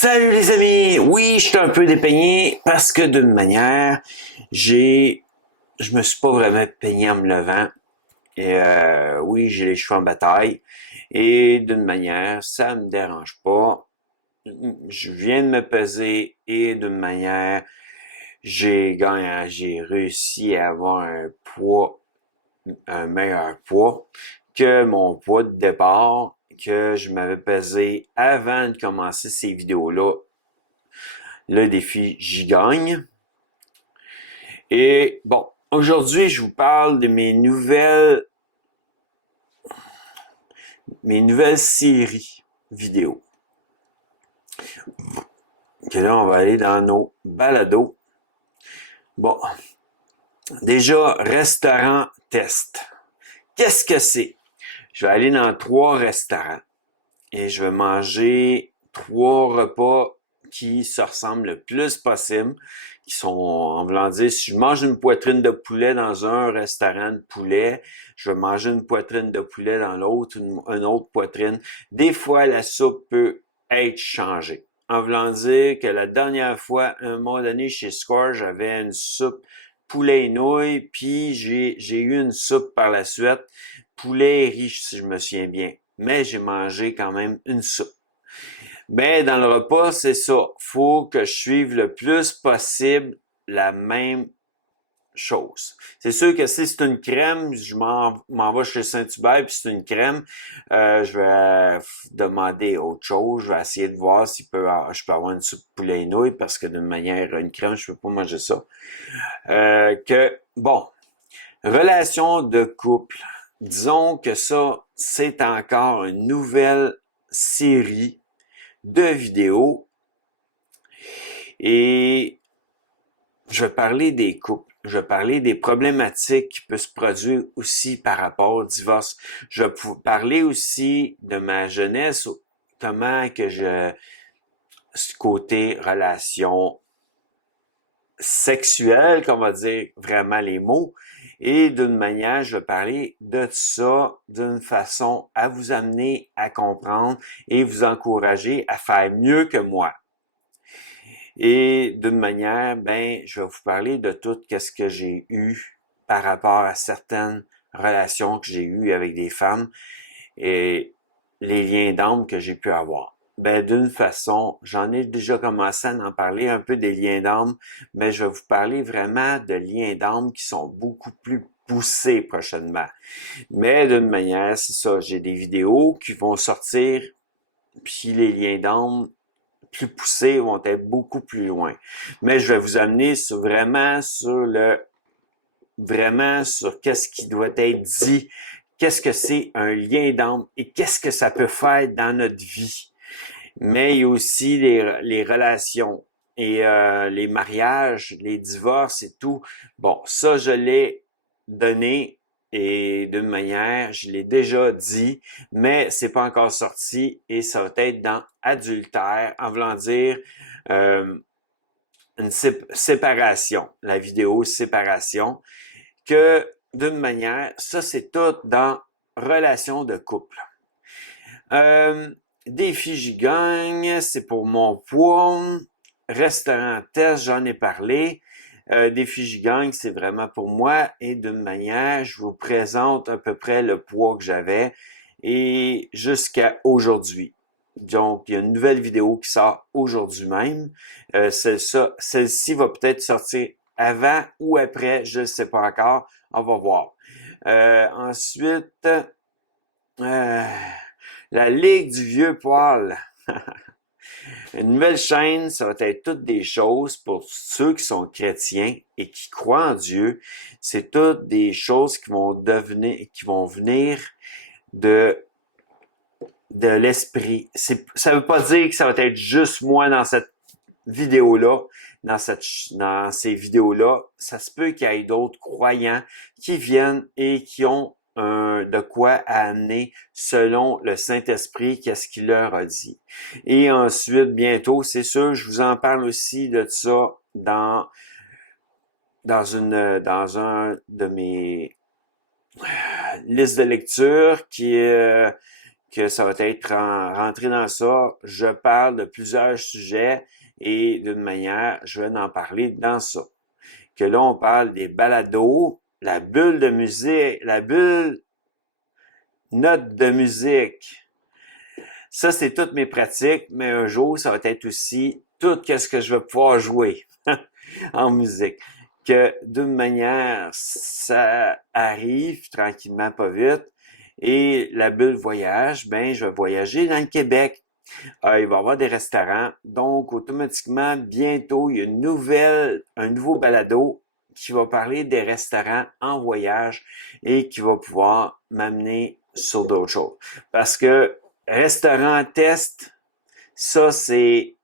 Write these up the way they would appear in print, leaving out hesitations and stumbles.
Salut les amis! Oui, je suis un peu dépeigné parce que d'une manière, je me suis pas vraiment peigné en me levant. Et oui, j'ai les cheveux en bataille. Et d'une manière, ça me dérange pas. Je viens de me peser et d'une manière, j'ai réussi à avoir un meilleur poids que mon poids de départ que je m'avais pesé avant de commencer ces vidéos-là. Le défi J'y gagne. Et bon, aujourd'hui, je vous parle de mes nouvelles séries vidéo. Ok, là, on va aller dans nos balados. Bon, déjà, restaurant test. Qu'est-ce que c'est? Je vais aller dans 3 restaurants et je vais manger 3 repas qui se ressemblent le plus possible, qui sont, en voulant dire, si je mange une poitrine de poulet dans un restaurant de poulet, je vais manger une poitrine de poulet dans l'autre, une autre poitrine. Des fois, la soupe peut être changée. En voulant dire que la dernière fois, à un moment donné, chez Score, j'avais une soupe poulet et nouilles, puis j'ai eu une soupe par la suite, poulet et riz, si je me souviens bien. Mais j'ai mangé quand même une soupe. Ben, dans le repas, c'est ça. Faut que je suive le plus possible la même chose. C'est sûr que si c'est une crème, je m'en vais chez Saint-Hubert, puis c'est une crème, je vais demander autre chose. Je vais essayer de voir je peux avoir une soupe poulet et nouilles, parce que d'une manière, une crème, je peux pas manger ça. Bon, relation de couple. Disons que ça, c'est encore une nouvelle série de vidéos et je vais parler des couples, je vais parler des problématiques qui peuvent se produire aussi par rapport au divorce. Je vais parler aussi de ma jeunesse, comment que ce côté relation sexuelle, qu'on va dire vraiment les mots, et d'une manière, je vais parler de ça d'une façon à vous amener à comprendre et vous encourager à faire mieux que moi. Et d'une manière, ben, je vais vous parler de tout ce que j'ai eu par rapport à certaines relations que j'ai eues avec des femmes et les liens d'âme que j'ai pu avoir. Ben, d'une façon, j'en ai déjà commencé à en parler un peu des liens d'âme, mais je vais vous parler vraiment de liens d'âme qui sont beaucoup plus poussés prochainement. Mais d'une manière, c'est ça, j'ai des vidéos qui vont sortir, puis les liens d'âme plus poussés vont être beaucoup plus loin. Mais je vais vous amener vraiment sur qu'est-ce qui doit être dit, qu'est-ce que c'est un lien d'âme et qu'est-ce que ça peut faire dans notre vie. Mais il y a aussi les relations et les mariages, les divorces et tout. Bon, ça, je l'ai donné et d'une manière, je l'ai déjà dit, mais c'est pas encore sorti et ça va être dans adultère, en voulant dire une séparation, la vidéo séparation, que d'une manière, ça c'est tout dans relation de couple. Défi j'y gagne, c'est pour mon poids. Restaurant test, j'en ai parlé. Défi j'y gagne, c'est vraiment pour moi. Et d'une manière, je vous présente à peu près le poids que j'avais et jusqu'à aujourd'hui. Donc, il y a une nouvelle vidéo qui sort aujourd'hui même. Celle-ci va peut-être sortir avant ou après, je ne sais pas encore. On va voir. Ensuite, la Ligue du vieux poil. Une nouvelle chaîne, ça va être toutes des choses pour ceux qui sont chrétiens et qui croient en Dieu. C'est toutes des choses qui vont venir de l'esprit. Ça veut pas dire que ça va être juste moi dans cette vidéo-là, dans ces vidéos-là. Ça se peut qu'il y ait d'autres croyants qui viennent et qui ont de quoi amener selon le Saint-Esprit, qu'est-ce qu'il leur a dit. Et ensuite, bientôt, c'est sûr, je vous en parle aussi de ça dans un de mes listes de lecture qui est que ça va être rentré dans ça. Je parle de plusieurs sujets et d'une manière, je vais en parler dans ça. Que là, on parle des balados, la bulle de musique, la bulle note de musique. Ça, c'est toutes mes pratiques, mais un jour, ça va être aussi tout ce que je vais pouvoir jouer en musique. Que d'une manière, ça arrive tranquillement, pas vite. Et la bulle voyage, ben, je vais voyager dans le Québec. Il va y avoir des restaurants. Donc, automatiquement, bientôt, il y a un nouveau balado qui va parler des restaurants en voyage et qui va pouvoir m'amener sur d'autres choses. Parce que restaurant test, ça, c'est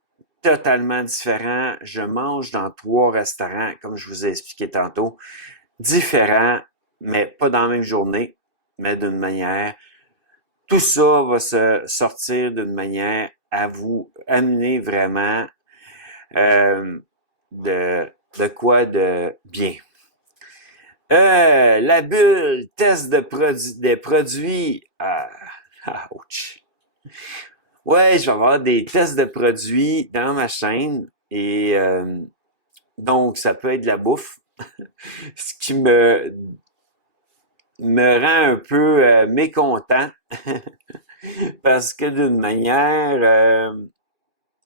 totalement différent. Je mange dans 3 restaurants, comme je vous ai expliqué tantôt, différents, mais pas dans la même journée, mais d'une manière. Tout ça va se sortir d'une manière à vous amener vraiment euh, de quoi de bien. La bulle, test des produits. Ouch. Ouais, je vais avoir des tests de produits dans ma chaîne et donc ça peut être de la bouffe, ce qui me rend un peu mécontent parce que d'une manière,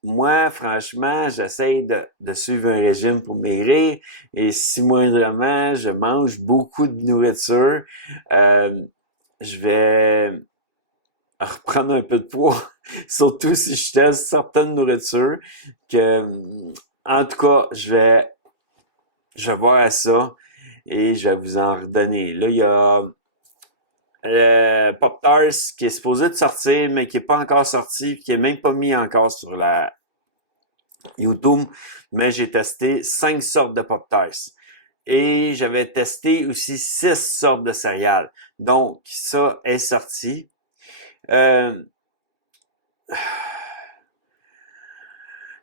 moi, franchement, j'essaie de suivre un régime pour maigrir et si moindrement je mange beaucoup de nourriture, euh, je vais reprendre un peu de poids, surtout si je teste certaines nourritures que, en tout cas, je vais voir à ça et je vais vous en redonner. Là, il y a Pop-Tarts qui est supposé de sortir, mais qui est pas encore sorti, qui est même pas mis encore sur la YouTube, mais j'ai testé 5 sortes de Pop-Tarts. Et j'avais testé aussi 6 sortes de céréales. Donc, ça est sorti. Euh,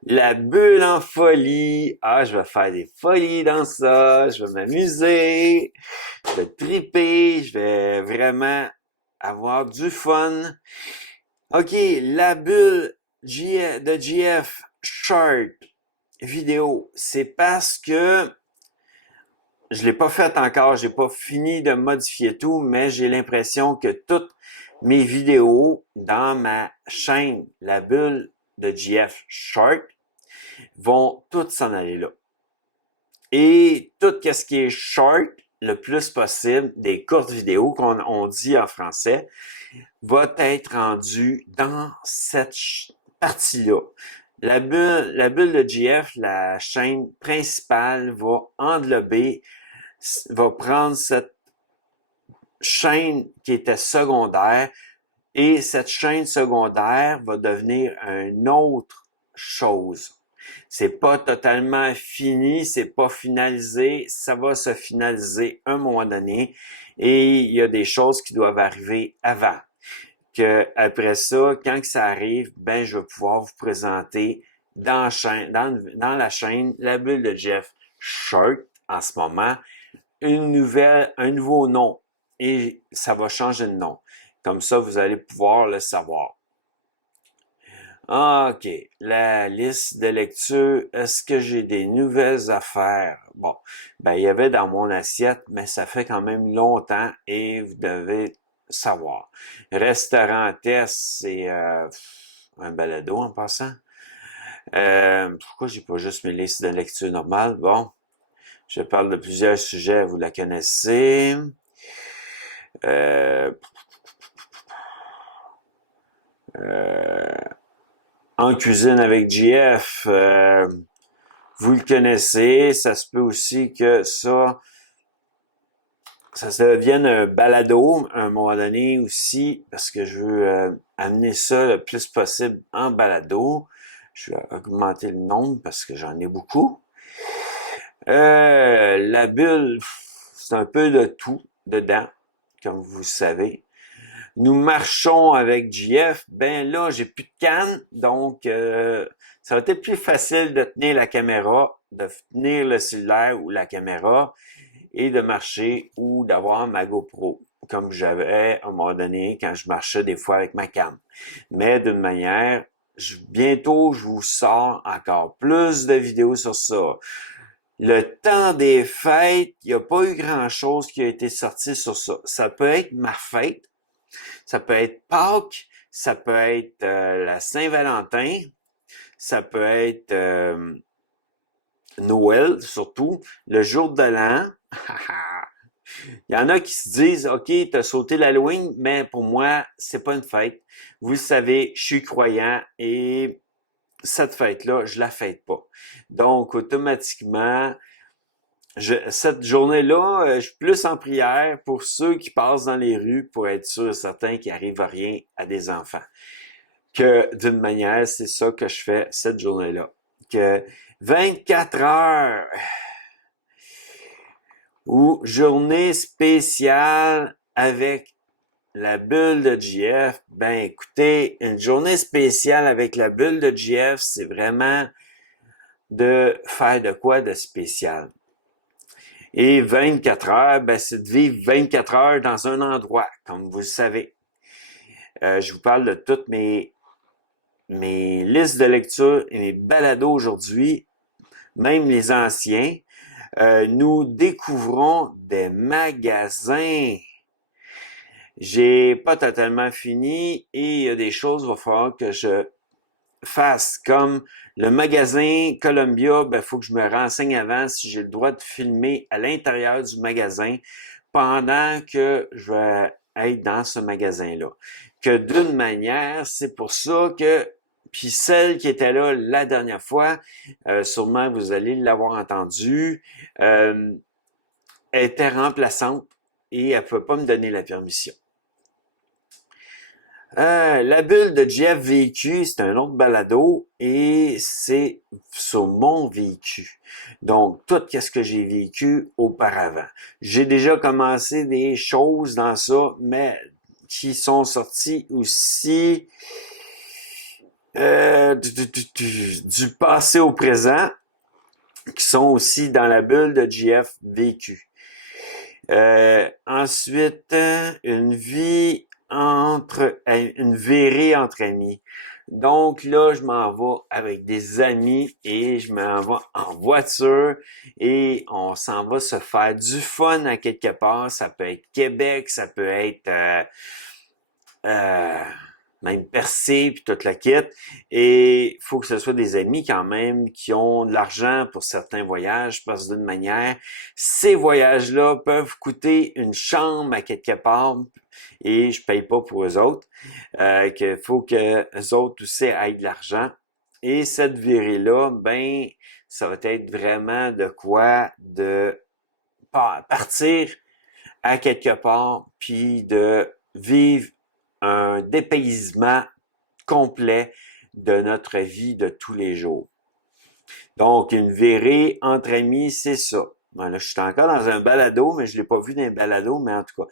La bulle en folie. Je vais faire des folies dans ça. Je vais m'amuser. Je vais triper. Je vais vraiment avoir du fun. OK, la bulle de GF Short vidéo. C'est parce que je l'ai pas faite encore. J'ai pas fini de modifier tout, mais j'ai l'impression que toutes mes vidéos dans ma chaîne, la bulle de GF Short, vont toutes s'en aller là. Et tout ce qui est short, le plus possible, des courtes vidéos qu'on dit en français, va être rendu dans cette partie-là. La bulle de GF, la chaîne principale, va englober, va prendre cette chaîne qui était secondaire et cette chaîne secondaire va devenir une autre chose. C'est pas totalement fini, c'est pas finalisé, ça va se finaliser un moment donné et il y a des choses qui doivent arriver avant. Que après ça, quand que ça arrive, ben je vais pouvoir vous présenter dans la chaîne la bulle de Jeff Short en ce moment, un nouveau nom et ça va changer de nom. Comme ça, vous allez pouvoir le savoir. OK. La liste de lecture. Est-ce que j'ai des nouvelles affaires? Bon, ben, il y avait dans mon assiette, mais ça fait quand même longtemps et vous devez savoir. Restaurant test, c'est un balado en passant. Pourquoi j'ai pas juste mes listes de lecture normales? Bon, je parle de plusieurs sujets, vous la connaissez. Euh, en cuisine avec JF, vous le connaissez, ça se peut aussi que ça devienne un balado à un moment donné aussi, parce que je veux amener ça le plus possible en balado. Je vais augmenter le nombre parce que j'en ai beaucoup. La bulle, c'est un peu de tout dedans, comme vous savez. Nous marchons avec JF, ben là, j'ai plus de canne, donc ça va être plus facile de tenir la caméra, de tenir le cellulaire ou la caméra et de marcher ou d'avoir ma GoPro. comme j'avais à un moment donné quand je marchais des fois avec ma canne. Mais d'une manière, bientôt, je vous sors encore plus de vidéos sur ça. Le temps des fêtes, il n'y a pas eu grand-chose qui a été sorti sur ça. Ça peut être ma fête, ça peut être Pâques, ça peut être la Saint-Valentin, ça peut être Noël, surtout, le jour de l'an. Il y en a qui se disent, OK, t'as sauté l'Halloween, mais pour moi, c'est pas une fête. Vous le savez, je suis croyant et cette fête-là, je la fête pas. Donc, automatiquement, cette journée-là, je suis plus en prière pour ceux qui passent dans les rues pour être sûr et certain qu'il n'arrive rien à des enfants. Que d'une manière, c'est ça que je fais cette journée-là. Que 24 heures ou journée spéciale avec la bulle de GF. Ben écoutez, une journée spéciale avec la bulle de GF, c'est vraiment de faire de quoi de spécial. Et 24 heures, ben c'est de vivre 24 heures dans un endroit, comme vous le savez. Je vous parle de toutes mes listes de lecture et mes balados aujourd'hui, même les anciens. Nous découvrons des magasins. J'ai pas totalement fini et il y a des choses qu'il va falloir que je fasse. Comme le magasin Columbia, ben, faut que je me renseigne avant si j'ai le droit de filmer à l'intérieur du magasin pendant que je vais être dans ce magasin-là. Que d'une manière, c'est pour ça que, puis celle qui était là la dernière fois, sûrement vous allez l'avoir entendu, était remplaçante et elle ne peut pas me donner la permission. La bulle de Jeff vécu, c'est un autre balado et c'est sur mon vécu. Donc, tout ce que j'ai vécu auparavant. J'ai déjà commencé des choses dans ça, mais qui sont sorties aussi du passé au présent, qui sont aussi dans la bulle de GF vécu. Ensuite, une virée entre amis. Donc là, je m'en vais avec des amis et je m'en vais en voiture et on s'en va se faire du fun à quelque part. Ça peut être Québec, ça peut être même Percé, puis toute la kit. Et il faut que ce soit des amis quand même qui ont de l'argent pour certains voyages, parce que d'une manière, ces voyages-là peuvent coûter une chambre à quelque part et je paye pas pour eux autres. Qu'il faut que eux autres aussi aient de l'argent. Et cette virée-là, ben, ça va être vraiment de quoi de partir à quelque part, puis de vivre un dépaysement complet de notre vie de tous les jours. Donc, une virée entre amis, c'est ça. Bon, là, je suis encore dans un balado, mais je l'ai pas vu dans un balado, mais en tout cas.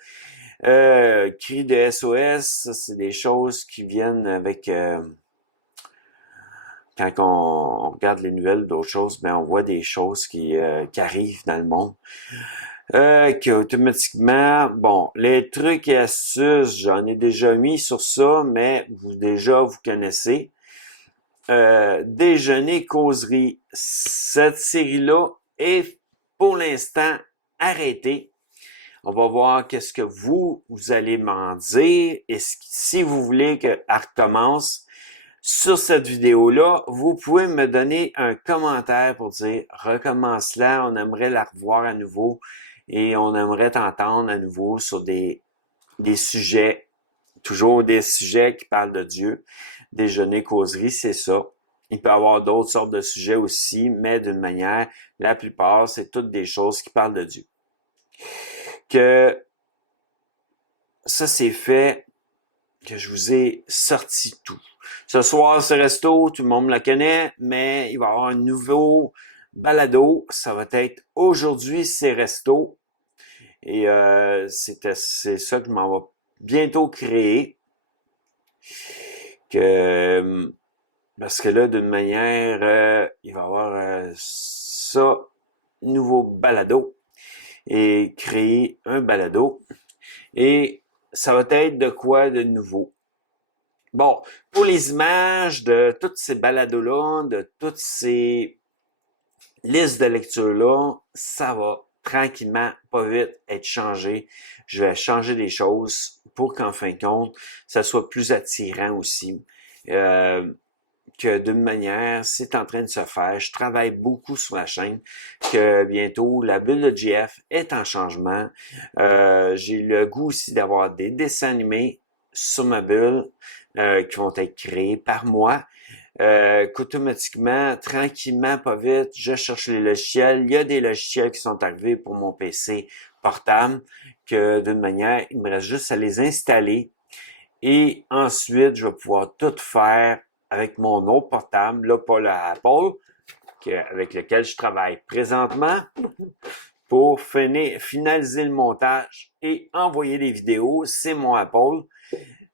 Cris de SOS, ça, c'est des choses qui viennent avec... quand on regarde les nouvelles d'autres choses, ben on voit des choses qui arrivent dans le monde. Que automatiquement, bon, les trucs et astuces, j'en ai déjà mis sur ça, mais vous connaissez. Déjeuner, causerie. Cette série-là est pour l'instant arrêtée. On va voir qu'est-ce que vous allez m'en dire. Et si vous voulez qu'elle recommence sur cette vidéo-là, vous pouvez me donner un commentaire pour dire recommence-la, on aimerait la revoir à nouveau et on aimerait t'entendre à nouveau sur des sujets, toujours des sujets qui parlent de Dieu. Déjeuner, causerie, c'est ça. Il peut y avoir d'autres sortes de sujets aussi, mais d'une manière, la plupart, c'est toutes des choses qui parlent de Dieu. Que ça, c'est fait, que je vous ai sorti tout. Ce soir, ce resto, tout le monde me le connaît, mais il va y avoir un nouveau balado. Ça va être aujourd'hui, c'est resto. Et c'est ça que je m'en vais bientôt créer. Parce que là, d'une manière, il va y avoir ça, nouveau balado. Et créer un balado. Et ça va être de quoi de nouveau? Bon, pour les images de toutes ces balados-là, de toutes ces listes de lecture-là, ça va tranquillement, pas vite, être changé. Je vais changer des choses pour qu'en fin de compte, ça soit plus attirant aussi. Que d'une manière, c'est en train de se faire. Je travaille beaucoup sur la chaîne, que bientôt, la bulle de GF est en changement. J'ai le goût aussi d'avoir des dessins animés sur ma bulle qui vont être créés par moi. Qu'automatiquement, tranquillement, pas vite, je cherche les logiciels. Il y a des logiciels qui sont arrivés pour mon PC portable, que d'une manière, il me reste juste à les installer. Et ensuite, je vais pouvoir tout faire avec mon autre portable, là, pas le Apple, avec lequel je travaille présentement, pour finaliser le montage et envoyer les vidéos. C'est mon Apple,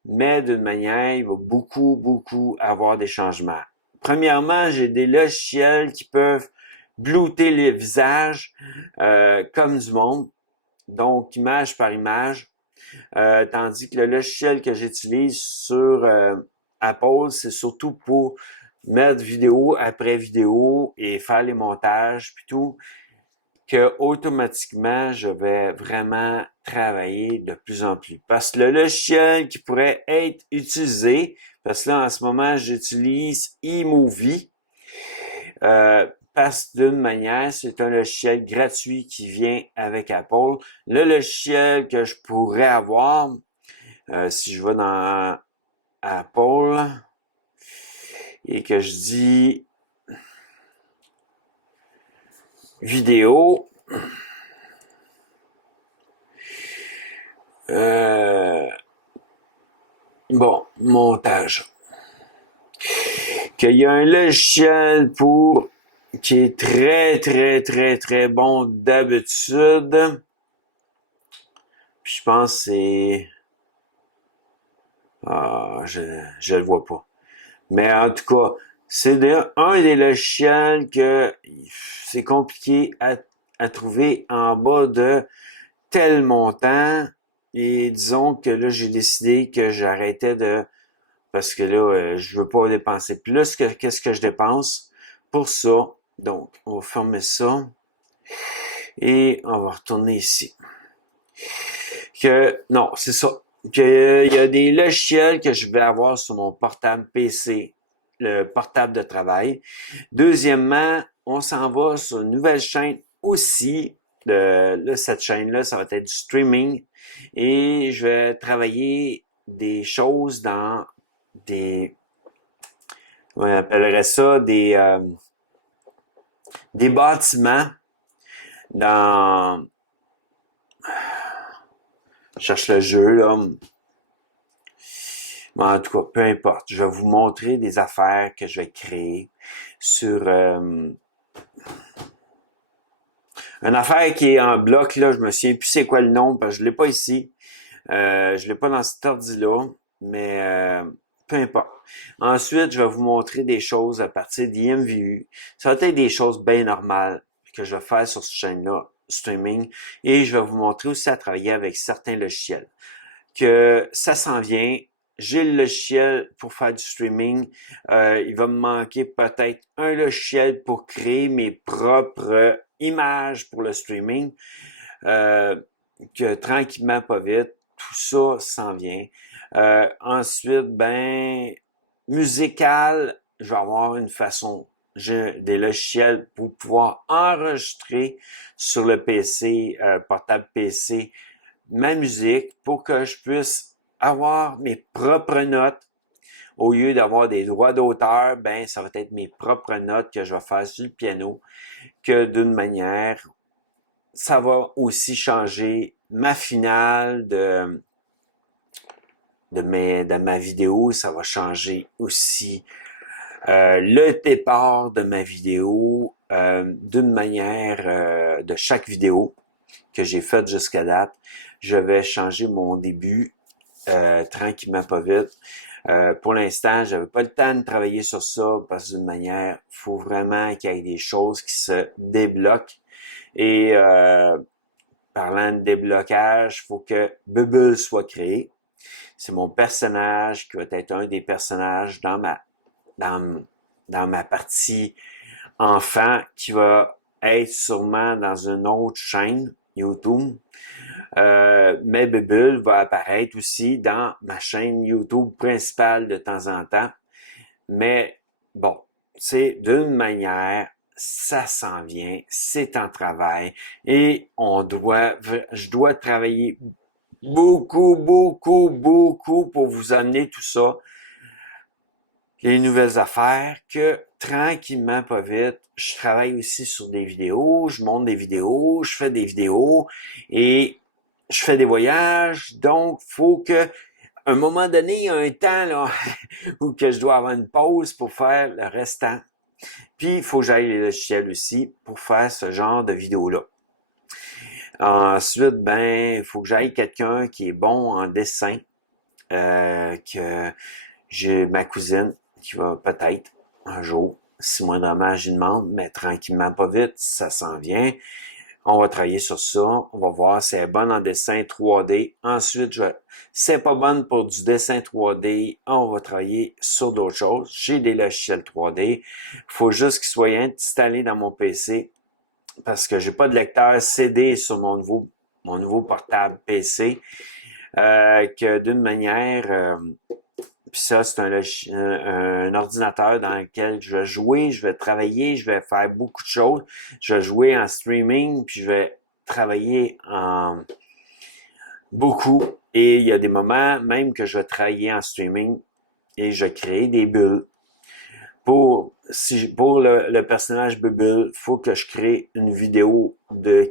mais d'une manière, il va beaucoup avoir des changements. Premièrement, j'ai des logiciels qui peuvent blouter les visages comme du monde, donc image par image. Tandis que le logiciel que j'utilise sur Apple, c'est surtout pour mettre vidéo après vidéo et faire les montages puis tout, que automatiquement, je vais vraiment travailler de plus en plus. Parce que le logiciel qui pourrait être utilisé, parce que là, en ce moment, j'utilise eMovie, parce d'une manière, c'est un logiciel gratuit qui vient avec Apple. Le logiciel que je pourrais avoir, si je vais dans Apple et que je dis vidéo, bon, montage. Qu'il y a un logiciel qui est très bon d'habitude. Puis je pense que c'est... Ah, je le vois pas. Mais en tout cas, c'est un des logiciels que c'est compliqué à trouver en bas de tel montant. Et disons que là, j'ai décidé que j'arrêtais de... Parce que là, je veux pas dépenser plus que qu'est-ce que je dépense pour ça. Donc, on va fermer ça. Et on va retourner ici. Non, c'est ça. Il y a des logiciels que je vais avoir sur mon portable PC, le portable de travail. Deuxièmement, on s'en va sur une nouvelle chaîne aussi. Là, cette chaîne-là, ça va être du streaming. Et je vais travailler des choses dans on appellerait ça des bâtiments dans, je cherche le jeu, là. Mais en tout cas, peu importe. Je vais vous montrer des affaires que je vais créer sur une affaire qui est en bloc, là. Je me souviens plus c'est quoi le nom, parce que je l'ai pas ici. Je l'ai pas dans cet ordi-là, mais peu importe. Ensuite, je vais vous montrer des choses à partir d'IMVU. Ça va être des choses bien normales que je vais faire sur cette chaîne-là, streaming, et je vais vous montrer aussi à travailler avec certains logiciels. Que ça s'en vient. J'ai le logiciel pour faire du streaming. Il va me manquer peut-être un logiciel pour créer mes propres images pour le streaming. Que tranquillement, pas vite, tout ça s'en vient. Ensuite, musical, je vais avoir une façon, j'ai des logiciels pour pouvoir enregistrer sur le PC, portable PC, ma musique pour que je puisse avoir mes propres notes. Au lieu d'avoir des droits d'auteur, ça va être mes propres notes que je vais faire sur le piano, que d'une manière, ça va aussi changer ma finale de ma vidéo, ça va changer aussi le départ de ma vidéo d'une manière de chaque vidéo que j'ai faite jusqu'à date. Je vais changer mon début tranquillement, pas vite. Pour l'instant, j'avais pas le temps de travailler sur ça parce que d'une manière, il faut vraiment qu'il y ait des choses qui se débloquent et parlant de déblocage, il faut que Bubble soit créé. C'est mon personnage qui va être un des personnages dans ma partie enfant qui va être sûrement dans une autre chaîne YouTube. Mais Bubble va apparaître aussi dans ma chaîne YouTube principale de temps en temps. Mais bon, c'est d'une manière, ça s'en vient, c'est en travail et je dois travailler beaucoup, beaucoup, beaucoup pour vous amener tout ça, les nouvelles affaires, que tranquillement, pas vite, je travaille aussi sur des vidéos, je monte des vidéos, je fais des vidéos et je fais des voyages, donc faut que, à un moment donné, il y a un temps là où que je dois avoir une pause pour faire le restant. Puis, il faut que j'aille les logiciels aussi pour faire ce genre de vidéos-là. Ensuite, il faut que j'aille quelqu'un qui est bon en dessin, que j'ai ma cousine qui va peut-être un jour, si moindrement j'y demande, mais tranquillement, pas vite, ça s'en vient. On va travailler sur ça. On va voir si elle est bonne en dessin 3D. Ensuite, si elle n'est pas bonne pour du dessin 3D, on va travailler sur d'autres choses. J'ai des logiciels 3D. Il faut juste qu'ils soient installés dans mon PC parce que j'ai pas de lecteur CD sur mon nouveau portable PC. Que d'une manière... puis ça, c'est un ordinateur dans lequel je vais jouer, je vais travailler, je vais faire beaucoup de choses. Je vais jouer en streaming, puis je vais travailler en beaucoup. Et il y a des moments même que je vais travailler en streaming et je vais créer des bulles. Pour le personnage Bubble, il faut que je crée une vidéo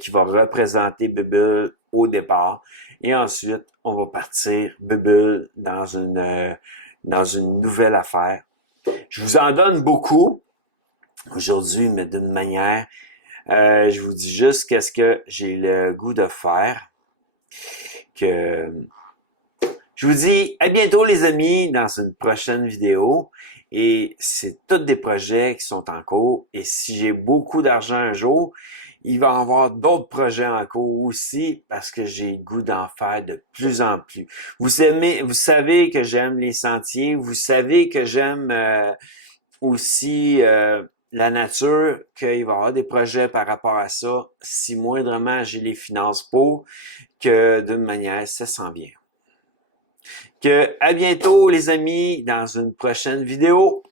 qui va représenter Bubble au départ. Et ensuite, on va partir Bubble dans une nouvelle affaire. Je vous en donne beaucoup aujourd'hui, mais d'une manière, je vous dis juste qu'est-ce que j'ai le goût de faire. Que je vous dis à bientôt les amis dans une prochaine vidéo. Et c'est tous des projets qui sont en cours. Et si j'ai beaucoup d'argent un jour, il va y avoir d'autres projets en cours aussi parce que j'ai le goût d'en faire de plus en plus. Vous savez que j'aime les sentiers. Vous savez que j'aime aussi la nature, qu'il va y avoir des projets par rapport à ça. Si moindrement j'ai les finances pour, que d'une manière, ça s'en vient. À bientôt les amis dans une prochaine vidéo.